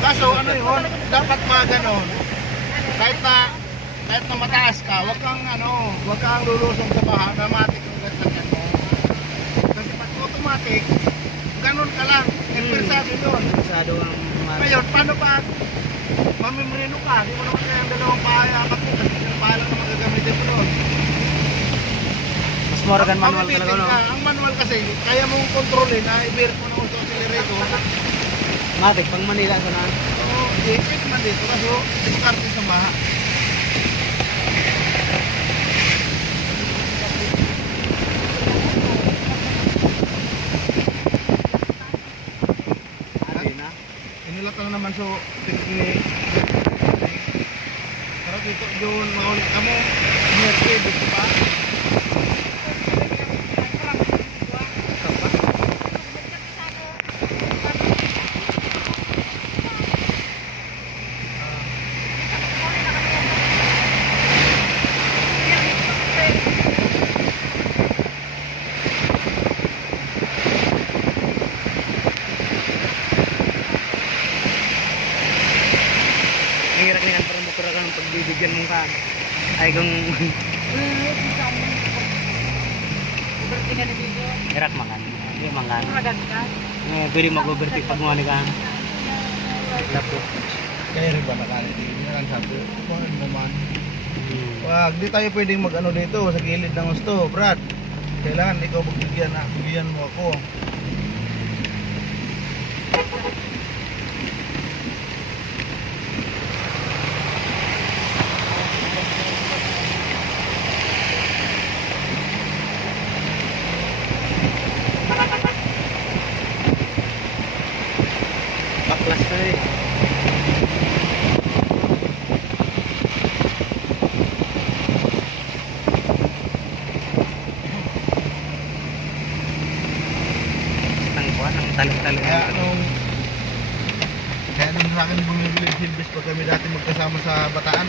Kaso ano yun, dapat mga ganon. Kahit na mataas ka, wag kang lulusong sa baha na matik yung gasakyan mo. Kasi pag automatic, ganon ka lang. Interesado yun. Interesado ang Ngayon, paano pag mamimreno ka? Di mo naman kayang dalawang pahayakat mo kasi yung paha lang naman gagamitin mo doon. mas more than manual Pag talaga, no? ang manual kasi, kaya mong kontrolin na i-bear mo ng auto accelerator. Matik, pang Manila sa na. Oo, i-fit man dito kasi diskarte sa baha. Hindi na. Inulak lang naman so pinagkini. Pero dito yun, maulit ka mo. Inerti, dito pa. Hirap niyan para mukura ka ng pagbibigyan mong ka. Ay kung hirap mangan. Hindi mangan. Pwede mag-overtake pag mga ka. Lapo. Kaya rin ba nakaliti? Hindi na lang sabi. Ano naman? Wag, di tayo pwedeng mag-ano dito sa gilid ng gusto, Brad. Kailangan ikaw bigyan mo ako. Baklas na eh. Tangkuan ang talik-talik. Kaya nung sa akin bumibili ng silbis pag kami dati magkasama sa Bataan.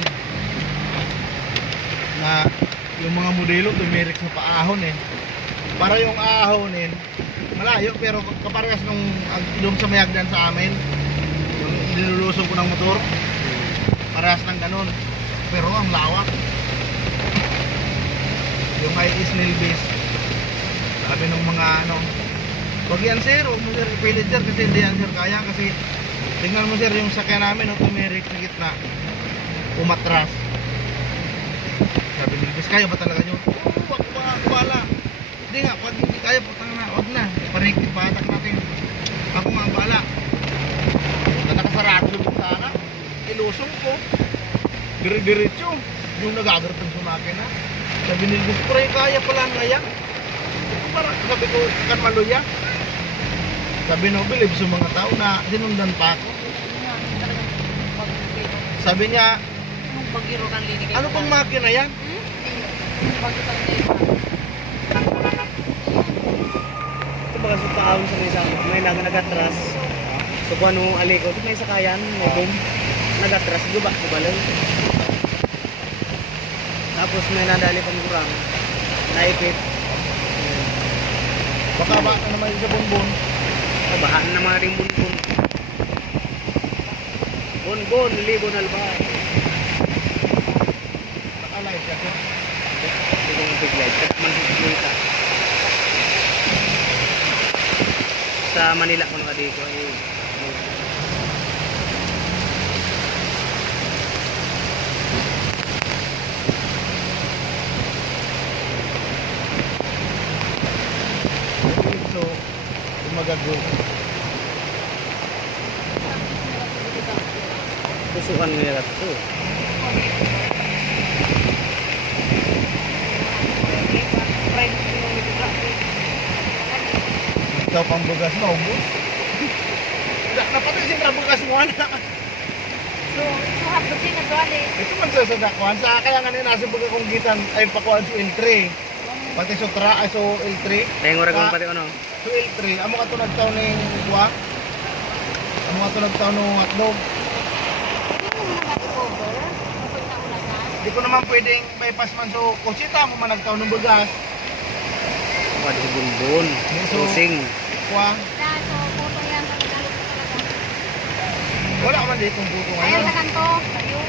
Na yung mga modelo tumirik sa paahon eh. Para yung ahonin, malayo pero kaparehas nung doon sa mayagdan sa amin. Yung nilulusong ko ng motor. Parehas ng ganun. Pero ang lawak. Yung ay Snellbis. Sabi nung mga wag yan sir, huwag mo sir ipilit sir kasi hindi yan sir kaya kasi tingnan mo sir yung sakyan namin tumirik sa gitna. Umatras. Sabi nilbis, kaya ba talaga nyo? Wag wala. Hindi nga, pag hindi kaya putang na, wag na. Ipatak natin. Ako nga ang bala. Na nakasarado yung sana. Ilusong ko. Dire-diretso. Yung nagagartang sa makina. Sabi nilbis, pre, kaya pala nga yan. Parang sabi ko, kan maluya. Sabi no, believe sa mga tao na sinundan pa ako. Sabi niya, ano pang makina yan? Ito baka sa paawon sa isang may nagatras. So kung ano aliko, ito may sakayan, may boom. Nagatras, guba, kubalay. Tapos may nadali pang kurang. Naipit. Baka ba na naman sa bonbon? Bahaan na mga ring bunbun. Bonbon, libon albay. Nakalay siya ko. Ito yung bigay. Manhigita. Sa Manila ko nakadito eh. So, magago. Tusukan nila ito. Ikaw pang bugas mo, ubos. Napatay siya bugas mo, anak. So, hapos din na doon eh. Ito man sa sadakuan. Sa kaya nga nasa buga kong gitan ay pakuan sa L3. Pati sa L3. Tengo ra kung pati ano. Sa L3, amo ka ito nagtaon ng kuha. Amo ka ito nagtaon ng hotdog. Di ko naman pwedeng bypass man so kusita mo man nagtaon ng bugas. Wala di bunbun. So, Susing. Kuha. So, photo yan. Pagkakalo ko talaga. Wala ka man dito ang puto Ayan ngayon. sa kanto. Ayun.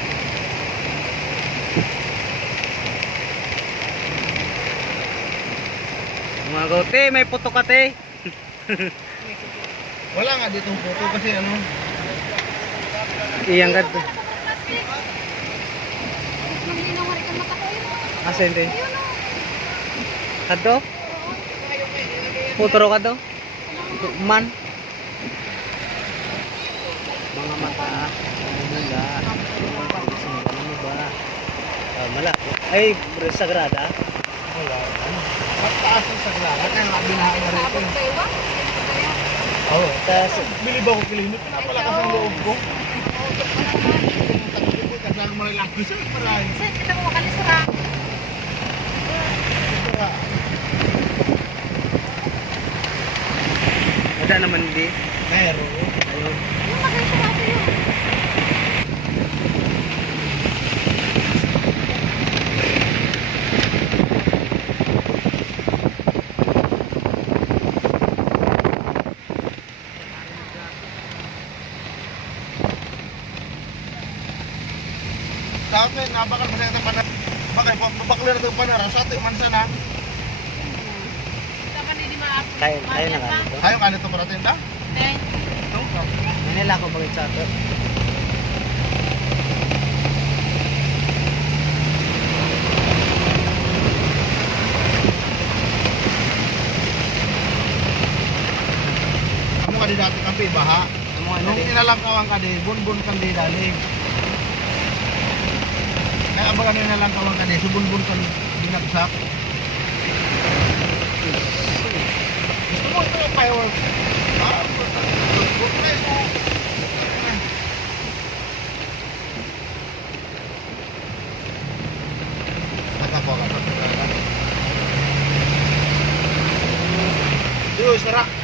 Mga gote, may puto ka te. Wala nga dito ang puto kasi ano. Iyang gad. Plastic. Hindi na marikan mata ko yun. Asen te. Ayun o. Kadto? Putro kadto? Man. Mga mata. Mula. Ano ba? Mala. Ay, sagrada. Wala. Ano? Pagtaas ang sagrada. Kaya nga binahay na rito. Sabot kayo ba? Oo. Tas, Bilib ako kilimit. Pinapalakas ang loob ko. Utot pa naman. Taglibot. Kasi ako marilaki sa maray. Saan kita mo makalisara? ada naman di. Meron. Ayun. Yung makalisara sa'yo. Dapat may nabakal pa sa ito panara. Bakit? Babakal na ito panara. Sa ito man sana. Dapat hindi maapos. Kaya na ka dito. Kayo kanito para tinda? Eh, Manila ko bagay sa ato. Kamu ka di dati kampi baha. Nung inalangkawan ka di, bunbun kan di dali. Kaya abangan nung inalangkawan ka di, subunbun kan binagsak. Gusto mo ito yung fireworks? Ah, surprise mo. Nakapo ka. Yun, sarap.